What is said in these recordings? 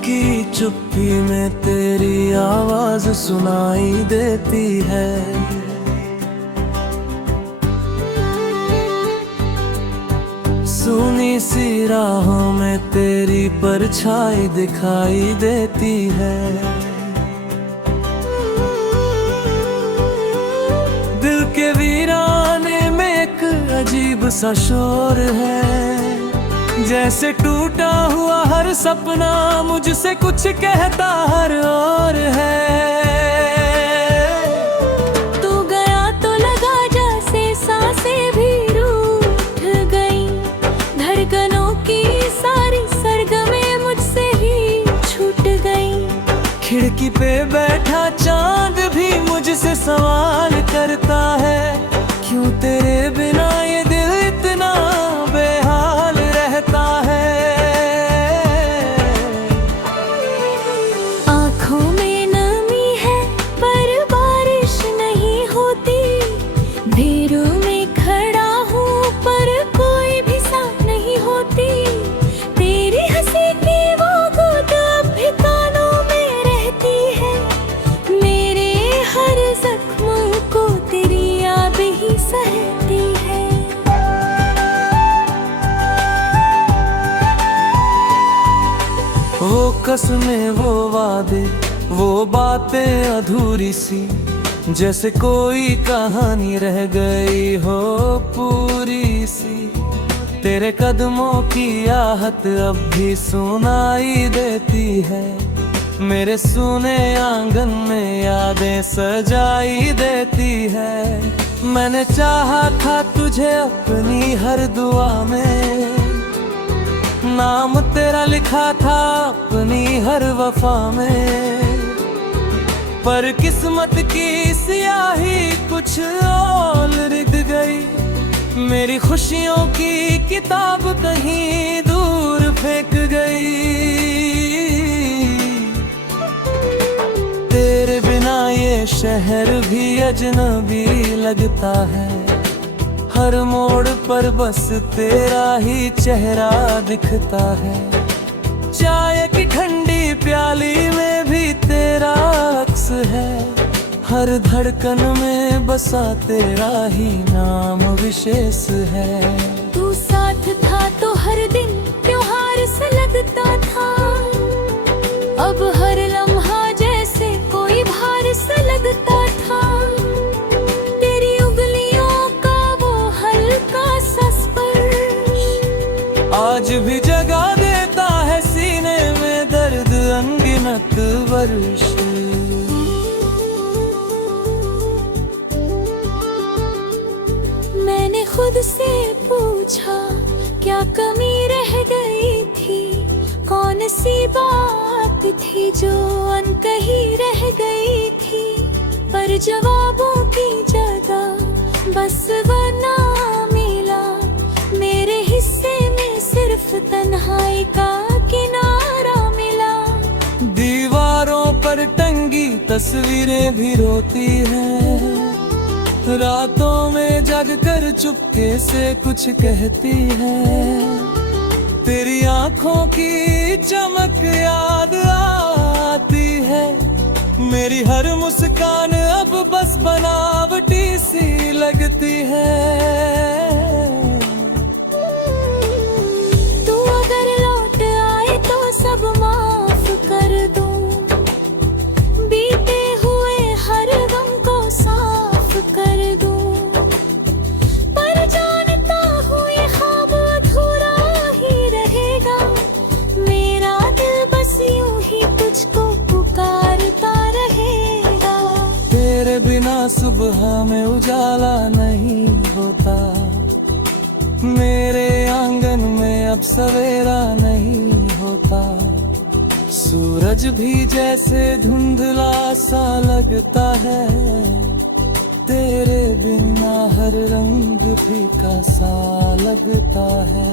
की चुप्पी में तेरी आवाज सुनाई देती है। सुनी सी राहों में तेरी परछाई दिखाई देती है। दिल के वीराने में एक अजीब सा शोर है, जैसे टूटा हुआ हर सपना मुझसे कुछ कहता हर ओर है। तू गया तो लगा जैसे सांसें भी रूठ गई, धड़कनों की सारी सरगमें मुझसे ही छूट गई। खिड़की पे बैठा चांद भी मुझसे सवाल करता है, क्यों तेरे बिना ये दिल इतना बेहाल रहता है। आँखों में नमी है पर बारिश नहीं होती, भीड़ में खड़ा हूँ पर कोई भी साथ नहीं होती। तेरी हंसी की वो गूंज अब भी कानों में रहती है, मेरे हर जख्म को तेरी याद ही सहती है। वो कसमें, वो वादे, वो बातें अधूरी सी, जैसे कोई कहानी रह गई हो पूरी सी। तेरे कदमों की आहट अब भी सुनाई देती है, मेरे सूने आंगन में यादें सजाई देती है। मैंने चाहा था तुझे अपनी हर दुआ में, नाम तेरा लिखा था अपनी हर वफा में, पर किस्मत की स्याही कुछ और लिख गई। मेरी खुशियों की किताब कहीं दूर फेंक गई। तेरे बिना ये शहर भी अजनबी लगता है, हर मोड़ पर बस तेरा ही चेहरा दिखता है। चाय की ठंडी प्याली में भी तेरा अक्स है, हर धड़कन में बसा तेरा ही नाम विशेष है। तू साथ था तो हर दिन त्योहार सा लगता था, अब हर लम्हा जैसे कोई भार सा लगता था। तेरी उंगलियों का वो हल्का सा स्पर्श आज भी जगा देता है सीने में दर्द अनगिनत वर्ष। मैंने खुद से पूछा क्या कमी रह गई थी, कौन सी बात थी जो अनकही रह गई थी। पर जवाबों की जगह बस वो ना मिला, मेरे हिस्से में सिर्फ तन्हाई का किनारा मिला। दीवारों पर टंगी तस्वीरें भी रोती हैं, रातों में जग कर चुपके से कुछ कहती है। तेरी आंखों की चमक याद आती है, मेरी हर मुस्कान अब बस बनावटी सी लगती है। तू अगर लौट आए तो सब माफ कर दूं, बीते हुए हर गम को साफ कर दूं। पर जानता हूँ ये ख्वाब अधूरा ही रहेगा, मेरा दिल बस यूं ही तुझको पुकारता रहेगा। तेरे बिना सुबह में उजाला नहीं होता, मेरे आंगन में अब सवेरा नहीं होता। सूरज भी जैसे धुंधला सा लगता है, तेरे बिना हर रंग फीका सा लगता है।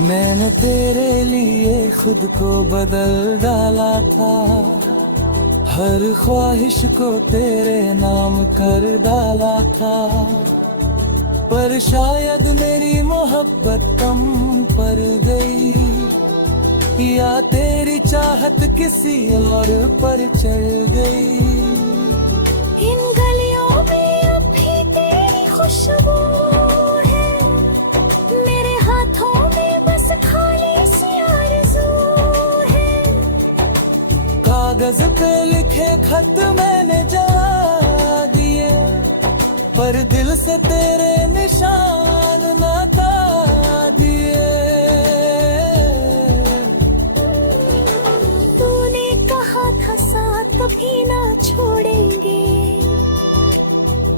मैंने तेरे लिए खुद को बदल डाला था, हर ख्वाहिश को तेरे नाम कर डाला था, पर शायद मेरी मोहब्बत कम पड़ गई, या तेरी चाहत किसी और पर चढ़ गई। इन गलियों में अब भी तेरी खुशबू है, मेरे हाथों में बस खाली सी आरज़ू है। कागज पे लिखे खत मैंने जला दिए, पर दिल से तेरे निशान ना था दिए। तूने कहा था साथ कभी ना छोड़ेंगे,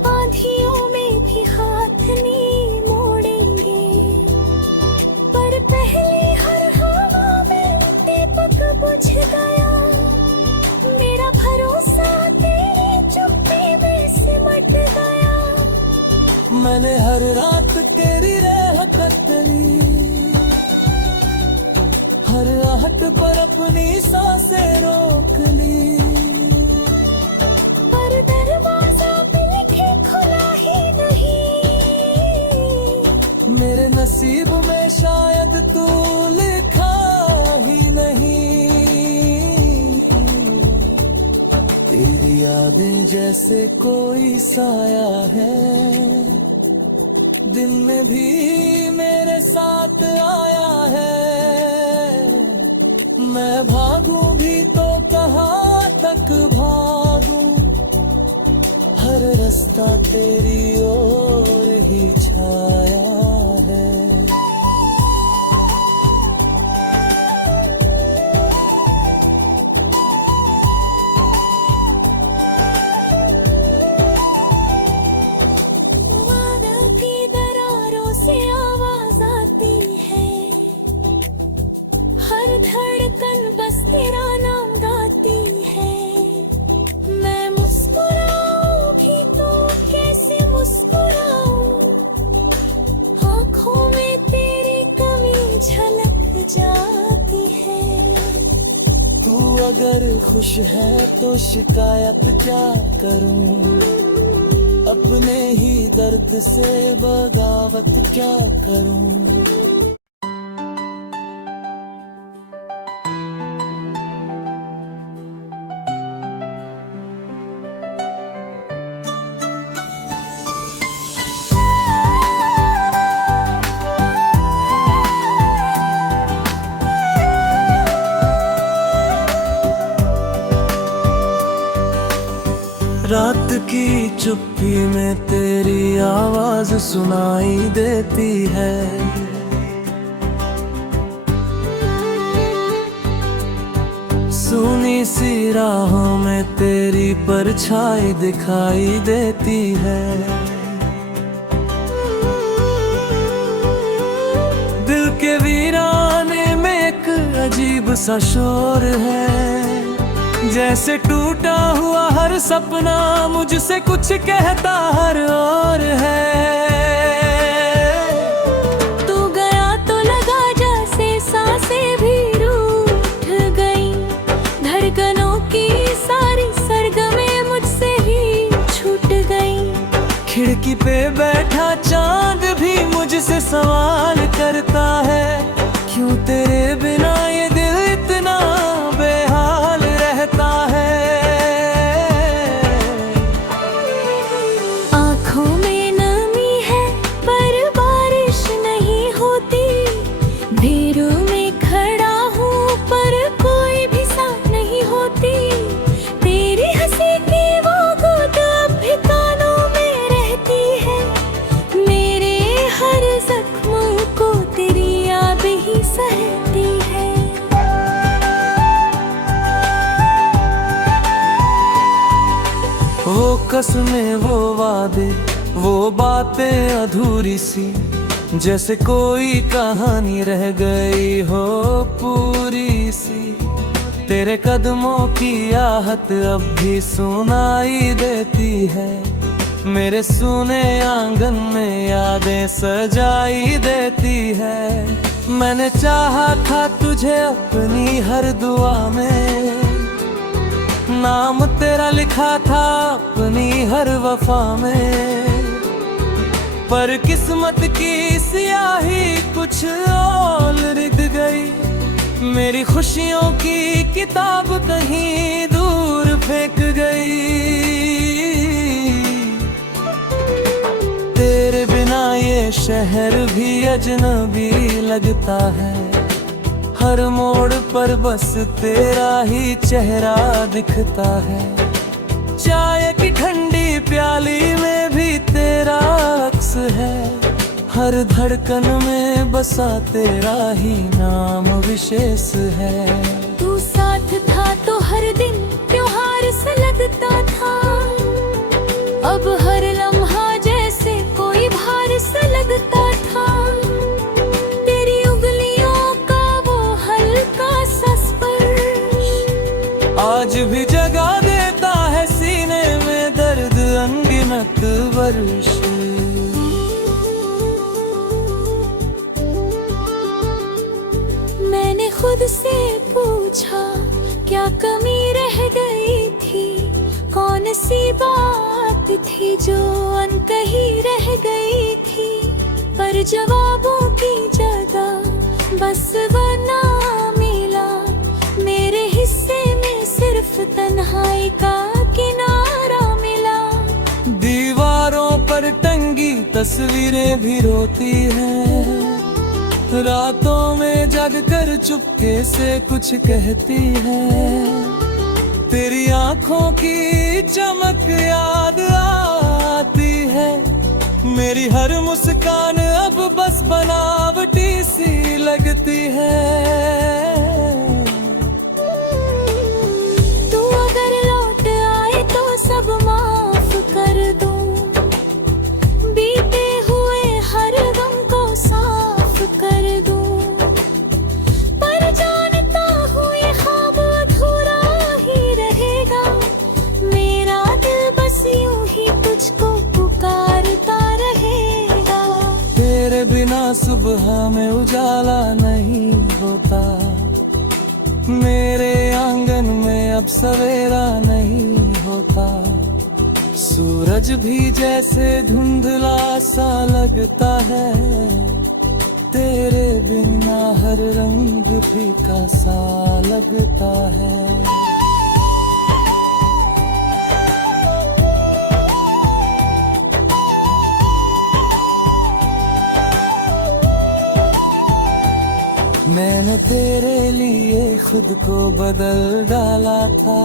आंधियों में भी हाथ नहीं मोड़ेंगे, पर पहली हर हवा में दीपक बुझ गया, मेरा भरोसा तेरी चुप्पी में सिमट गया। मैंने हर रात तेरी रहमत ली, हर आहट पर अपनी सांसें रोक ली, पर दरवाजा पे लिखे खुला ही नहीं, मेरे नसीब में शायद तू लिखा ही नहीं। तेरी यादें जैसे कोई साया है, दिन में भी मेरे साथ आया है। मैं भागूं भी तो कहाँ तक भागूं, हर रास्ता तेरी ओर ही छाया है। हर धड़कन बस तेरा नाम गाती है, मैं मुस्कुराऊं भी तो कैसे मुस्कुराऊं, आँखों में तेरी कमी झलक जाती है। तू अगर खुश है तो शिकायत क्या करूं, अपने ही दर्द से बगावत क्या करूं। रात की चुप्पी में तेरी आवाज सुनाई देती है, सुनी सी राहों में तेरी परछाई दिखाई देती है। दिल के वीराने में एक अजीब सा शोर है, जैसे टूटा हुआ हर सपना मुझसे कुछ कहता हर और है। तू गया तो लगा जैसे सांसें भी रूठ गई, धड़कनों की सारी सरगमें मुझसे ही छूट गई। खिड़की पे बैठा चांद भी मुझसे सवाल करता है, क्यों तेरे बिना ये दिल इतना बेहाल रहता है। आँखों में नमी है पर बारिश नहीं होती, भीड़ में खड़ा हूँ पर कोई भी साथ नहीं होती। तेरी हंसी की वो गूंज अब भी कानों में रहती है, मेरे हर जख्म को तेरी याद ही सहती है। वो कसमें वो वादे वो बातें अधूरी सी, जैसे कोई कहानी रह गई हो पूरी सी। तेरे कदमों की आहट अब भी सुनाई देती है, मेरे सुने आंगन में यादें सजाई देती है। मैंने चाहा था तुझे अपनी हर दुआ में, नाम तेरा लिखा था अपनी हर वफा में, पर किस्मत की स्याही कुछ और लिख गई। मेरी खुशियों की किताब कहीं दूर फेंक गई। तेरे बिना ये शहर भी अजनबी लगता है, हर मोड़ पर बस तेरा ही चेहरा दिखता है। चाय की ठंडी प्याली में भी तेरा अक्स है, हर धड़कन में बसा तेरा ही नाम विशेष है। तू साथ था तो हर दिन त्योहार सा लगता था, अब हर लम्हा जैसे कोई भार सा लगता था। तेरी उंगलियों का वो हल्का सा स्पर्श आज भी जगा देता है सीने में दर्द अनगिनत वर्ष। मैंने खुद से पूछा क्या कमी रह गई थी, कौन सी बात थी जो अनकही रह गई थी। पर जवाबों की जगह बस वो ना मिला, मेरे हिस्से में सिर्फ तन्हाई का किनारा मिला। दीवारों पर टंगी तस्वीरें भी रोती हैं, रातों में जग कर चुपके से कुछ कहती है। तेरी आंखों की चमक याद आती है, मेरी हर मुस्कान अब बस बनावटी सी लगती है। तू अगर लौट आए तो सब माफ कर दूं, बीते हुए हर गम को साफ कर दूं। पर जानता हूँ ये ख्वाब अधूरा ही रहेगा, मेरा दिल बस यूं ही तुझको पुकारता रहेगा। तेरे बिना सुबह में उजाला नहीं होता, मेरे आंगन में अब सवेरा नहीं होता। सूरज भी जैसे धुंधला सा लगता है, तेरे बिना हर रंग फीका सा लगता है। मैंने तेरे लिए खुद को बदल डाला था,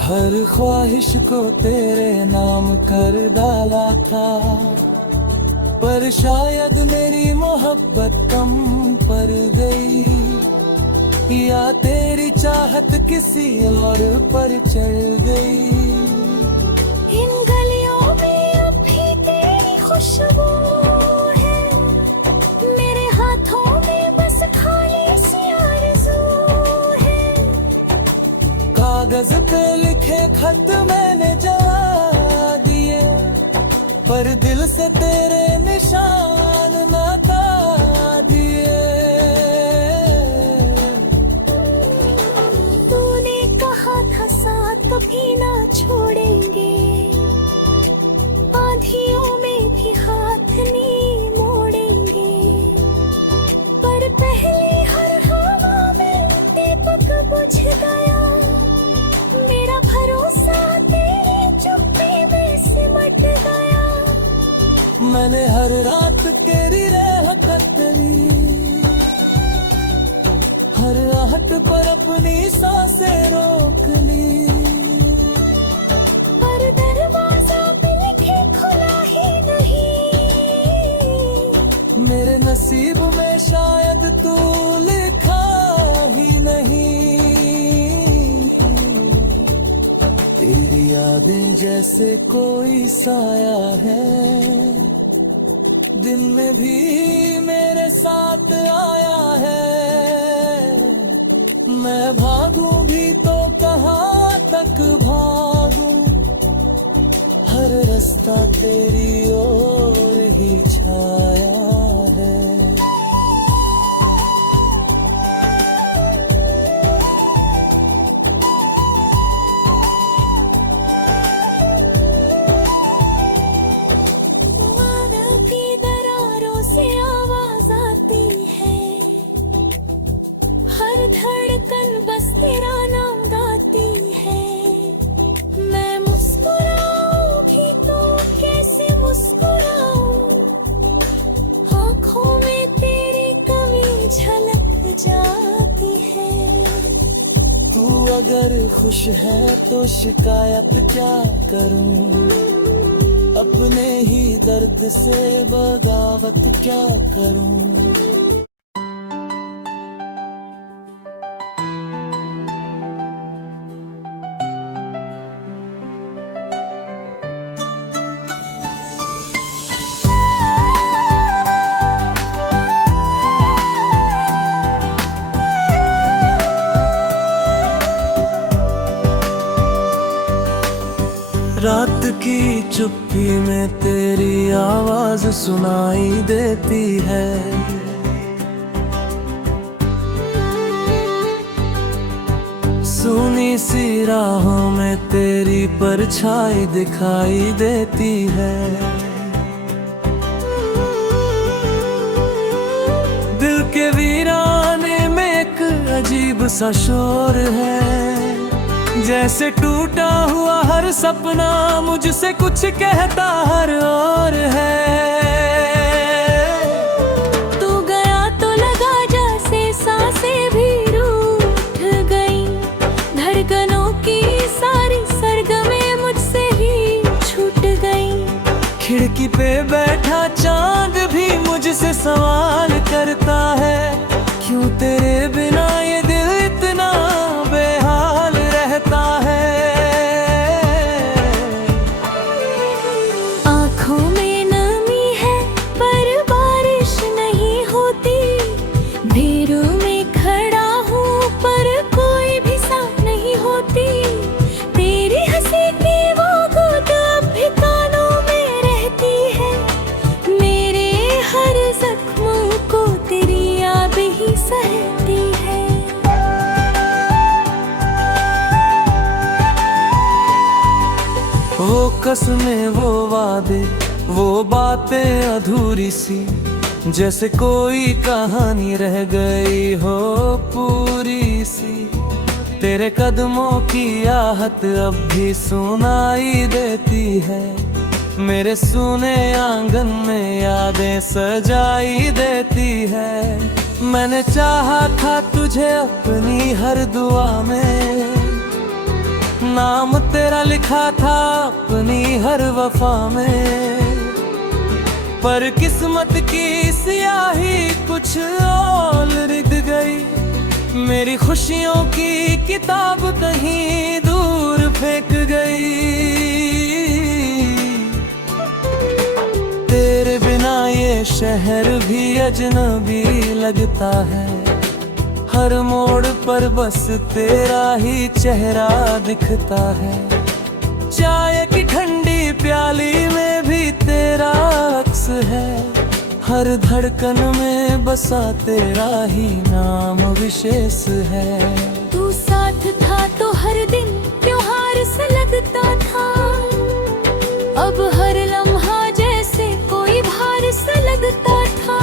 हर ख्वाहिश को तेरे नाम कर डाला था। पर शायद मेरी मोहब्बत कम पड़ गई, या तेरी चाहत किसी और पर चढ़ गई। इन गलियों में अब भी तेरी खुशबू है, मेरे हाथों में बस खाली सी आरज़ू है। कागज पे लिखे खत मैंने जला दिए, पर दिल से तेरे निशान न हटा दिए। तूने कहा था साथ कभी ना छोड़ेंगे, आंधियों में भी हाथ नहीं मोड़ेंगे। पर पहली हर हवा में दीपक बुझ गया, मेरा भरोसा तेरी चुप्पी में सिमट गया। मैंने हर रात तेरी रहमत ली, हर आहट पर अपनी सांसें रोक ली। पर दरवाजा पे लिखे खुला ही नहीं, मेरे नसीब में शायद तू लिखा ही नहीं। तेरी यादें जैसे कोई साया है, दिन में भी मेरे साथ आया है। मैं भागूं भी तो कहाँ तक भागूं, हर रास्ता तेरी ओर ही छाया है। अगर खुश है तो शिकायत क्या करूं, अपने ही दर्द से बगावत क्या करूं। रात की चुप्पी में तेरी आवाज सुनाई देती है, सुनी सी राहों में तेरी परछाई दिखाई देती है। दिल के वीराने में एक अजीब सा शोर है, जैसे टूटा हुआ हर सपना मुझसे कुछ कहता हर ओर है। तू गया तो लगा जैसे सांसें भी रूठ गई, धड़कनों की सारी सरगमें मुझसे ही छूट गई। खिड़की पे बैठा चांद भी मुझसे सवाल करता है, क्यों तेरे बिना ये दिल इतना बेहाल रहता है। आँखों में नमी है पर बारिश नहीं होती, भीड़ में खड़ा हूँ पर कोई भी साथ नहीं होती। तेरी हंसी की वो गूंज अब भी कानों में रहती है, मेरे हर जख्मों को तेरी याद ही सहती है। वो कसमें वो वादे वो बातें अधूरी सी, जैसे कोई कहानी रह गई हो पूरी सी। तेरे कदमों की आहट अब भी सुनाई देती है, मेरे सूने आंगन में यादें सजाई देती है। मैंने चाहा था तुझे अपनी हर दुआ में, नाम तेरा लिखा था अपनी हर वफा में, पर किस्मत की स्याही कुछ और लिख गई। मेरी खुशियों की किताब कहीं दूर फेंक गई। तेरे बिना ये शहर भी अजनबी लगता है, हर मोड़ पर बस तेरा ही चेहरा दिखता है। चाय की ठंडी प्याली में भी तेरा अक्स है, हर धड़कन में बसा तेरा ही नाम विशेष है। तू साथ था तो हर दिन त्योहार से लगता था, अब हर लम्हा जैसे कोई भार से लगता था।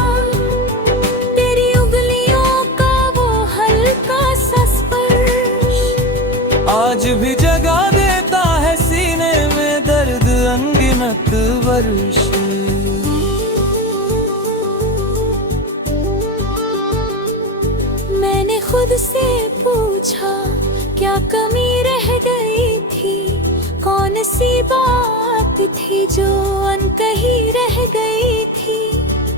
तेरी उंगलियों का वो हल्का सा स्पर्श आज भी जगा देता है सीने में दर्द अनगिनत वर्ष। मैंने खुद से पूछा क्या कमी रह गई थी, कौन सी बात थी जो अनकही रह गई थी।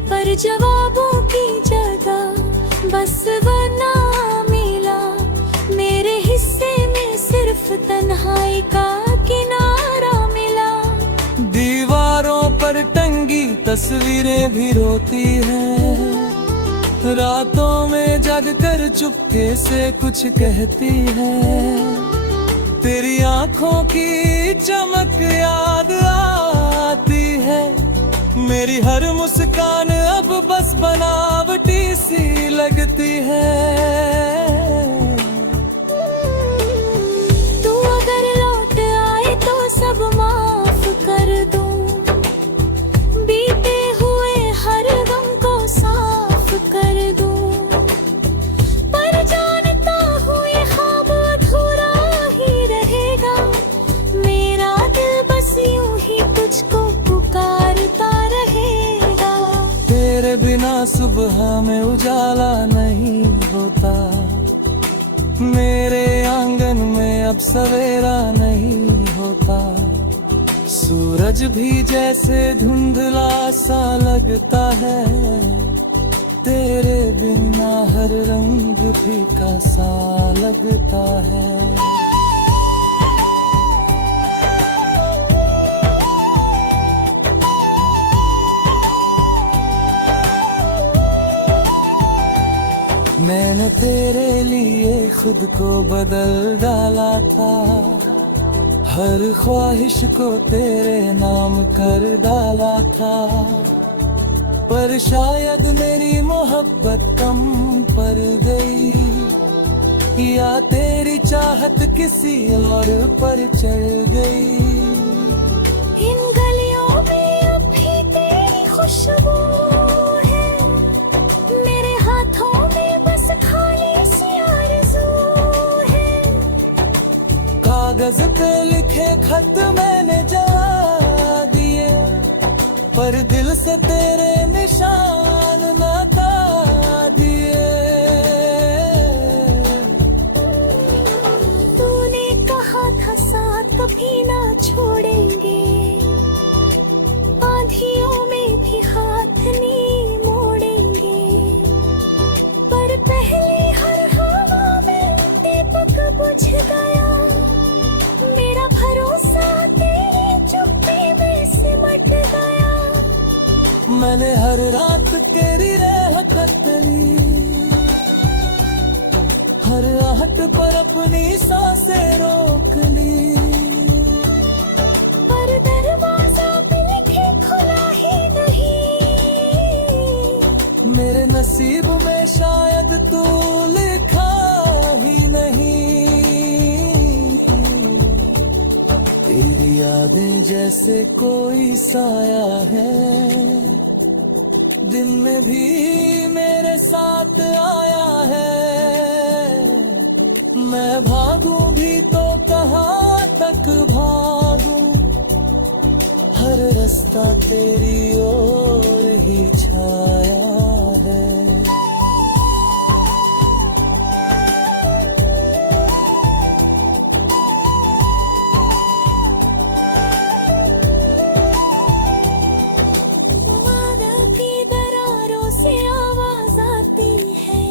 पर जवाबों की जगह बस वो ना मिला, मेरे हिस्से में सिर्फ तन्हाई का किनारा मिला। दीवारों पर टंगी तस्वीरें भी रोती हैं, रातों में जग कर चुपके से कुछ कहती है। तेरी आंखों की चमक याद आती है, मेरी हर मुस्कान अब बस बनावटी सी लगती है। तू अगर लौट आए तो सब माफ कर दूं, बीते हुए हर गम को साफ कर दूं। पर जानता हूँ ये ख्वाब अधूरा ही रहेगा, मेरा दिल बस यूं ही तुझको पुकारता रहेगा। तेरे बिना सुबह में उजाला नहीं होता, मेरे आंगन में अब सवेरा नहीं होता, सूरज भी जैसे धुंधला सा लगता है, तेरे बिना हर रंग फीका सा लगता है। मैंने तेरे लिए खुद को बदल डाला था, हर ख्वाहिश को तेरे नाम कर डाला था, पर शायद मेरी मोहब्बत कम पड़ गई, या तेरी चाहत किसी और पर चढ़ गई। इन गलियों में अब भी तेरी खुशबू है, मेरे हाथों में बस खाली सी आरज़ू है। कागज पे लिखे खत मैंने जला दिए, पर दिल से तेरे निशान न हटा दिए। तूने कहा था साथ कभी ना छोड़ेंगे, आंधियों में भी हाथ नहीं मोड़ेंगे, पर पहली हर हवा में दीपक बुझ गया, मेरा भरोसा तेरी चुप्पी में सिमट गया। मैंने हर रात तेरी रहमत ली, हर आहट पर अपनी सांसें रोक ली, पर दरवाजा पे लिखे खुला ही नहीं, मेरे नसीब में शायद तू लिखा ही नहीं। तेरी यादें जैसे कोई साया है, दिन में भी मेरे साथ आया है, मैं भागूं भी तो कहाँ तक भागूं, हर रास्ता तेरी ओर ही छाया है। वादा की दरारों से आवाज आती है,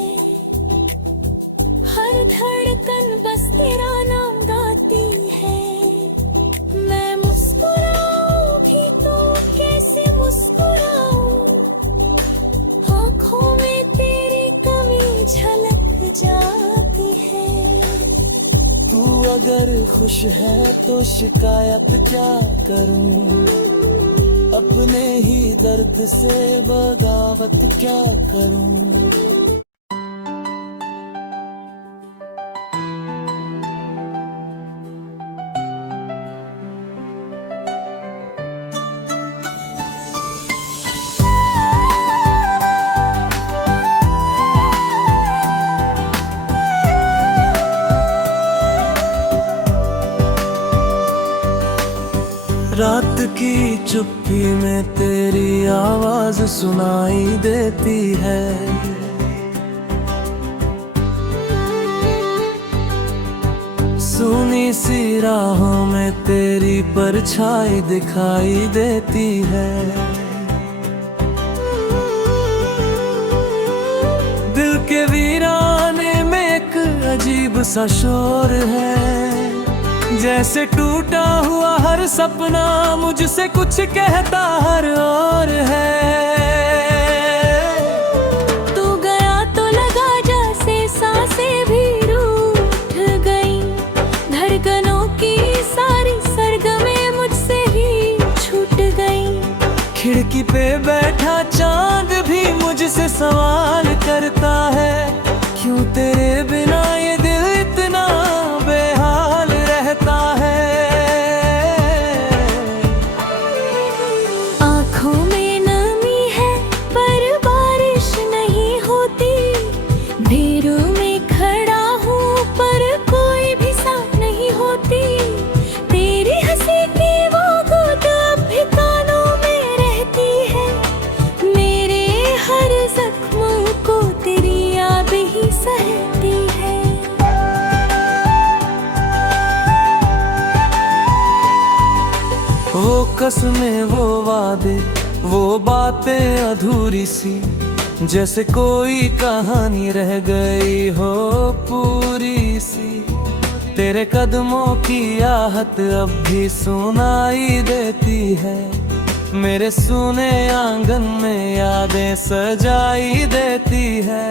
हर धड़कन बस तेरा नाम गाती है। मैं मुस्कुराऊं भी तो कैसे मुस्कुराऊं, आँखों में तेरी कमी झलक जाती है। तू अगर खुश है तो शिकायत क्या करूं, अपने ही दर्द से बगावत क्या करूं। रात की चुप्पी में तेरी आवाज सुनाई देती है, सुनी सी राहों में तेरी परछाई दिखाई देती है। दिल के वीराने में एक अजीब सा शोर है, जैसे टूटा हुआ हर सपना मुझसे कुछ कहता हर और है। तू गया तो लगा जैसे सांसें भी रूठ गई, धड़कनों की सारी सरगमें मुझसे ही छूट गई। खिड़की पे बैठा चांद भी मुझसे सवाल करता है, क्यों तेरे बिना ये दिल इतना बेहाल रहता है। आँखों में नमी है पर बारिश नहीं होती, भीड़ में खड़ा हूँ पर कोई भी साथ नहीं होती। तेरी हंसी की वो गूंज अब भी कानों में रहती है, मेरे हर जख्म कसमें वो वादे, वो बातें अधूरी सी, जैसे कोई कहानी रह गई हो पूरी सी। तेरे कदमों की आहट अब भी सुनाई देती है, मेरे सुने आंगन में यादें सजाई देती है।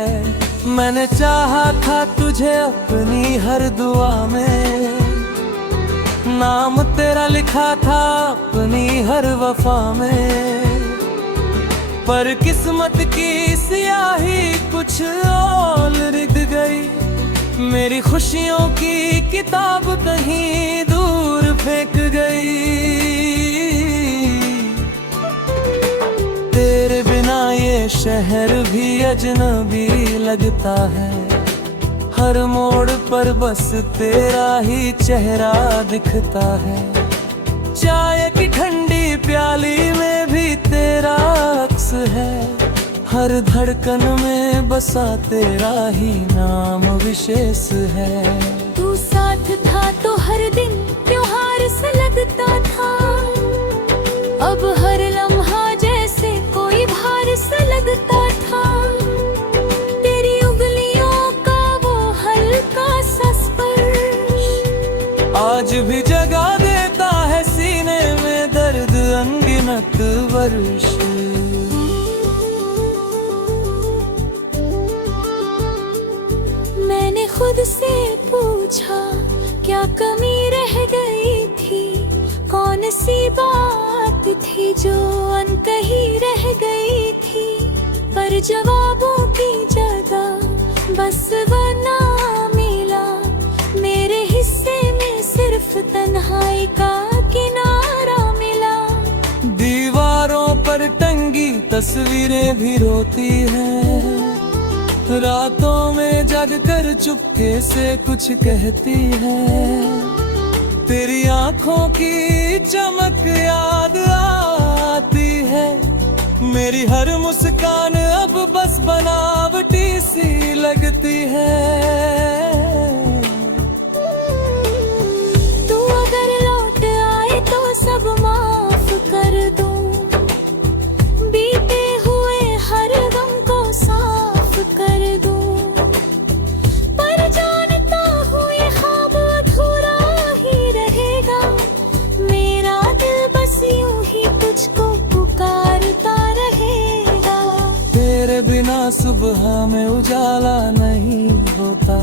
मैंने चाहा था तुझे अपनी हर दुआ में, नाम तेरा लिखा था अपनी हर वफा में, पर किस्मत की स्याही कुछ और लिख गई। मेरी खुशियों की किताब कहीं दूर फेंक गई। तेरे बिना ये शहर भी अजनबी लगता है, हर मोड़ पर बस तेरा ही चेहरा दिखता है। चाय की ठंडी प्याली में भी तेरा अक्स है, हर धड़कन में बसा तेरा ही नाम विशेष है। तू साथ था तो हर दिन त्योहार सा लगता था, अब हर लम्हा जैसे कोई भार सा लगता था। तेरी उंगलियों का वो हल्का सा स्पर्श आज भी जगा देता है सीने में दर्द अनगिनत वर्ष। मैंने खुद से पूछा क्या कमी रह गई थी, कौन सी बात थी जो अनकही रह गई थी। पर जवाबों की जगह बस वो ना मिला, मेरे हिस्से में सिर्फ तन्हाई का किनारा मिला। दीवारों पर टंगी तस्वीरें भी रोती हैं, रातों में जग कर चुपके से कुछ कहती है। तेरी आंखों की चमक याद आती है, मेरी हर मुस्कान अब बस बनावटी सी लगती है। तू अगर लौट आए तो सब माफ कर दूं, बीते हुए हर गम को साफ कर दूं। पर जानता हूँ ये ख्वाब अधूरा ही रहेगा, मेरा दिल बस यूं ही तुझको पुकारता रहेगा। तेरे बिना सुबह में उजाला नहीं होता,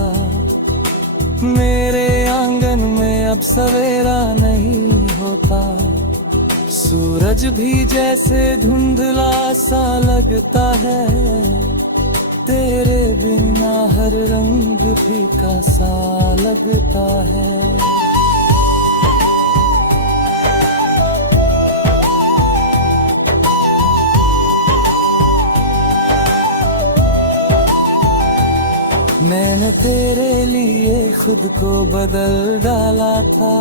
मेरे आंगन में अब सवेरा नहीं होता। सूरज भी जैसे धुंधला सा लगता है, तेरे बिना हर रंग फीका सा लगता है। मैंने तेरे लिए खुद को बदल डाला था,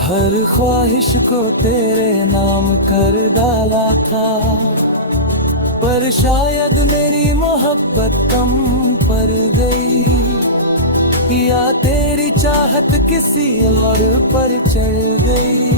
हर ख्वाहिश को तेरे नाम कर डाला था। पर शायद मेरी मोहब्बत कम पड़ गई, या तेरी चाहत किसी और पर चढ़ गई।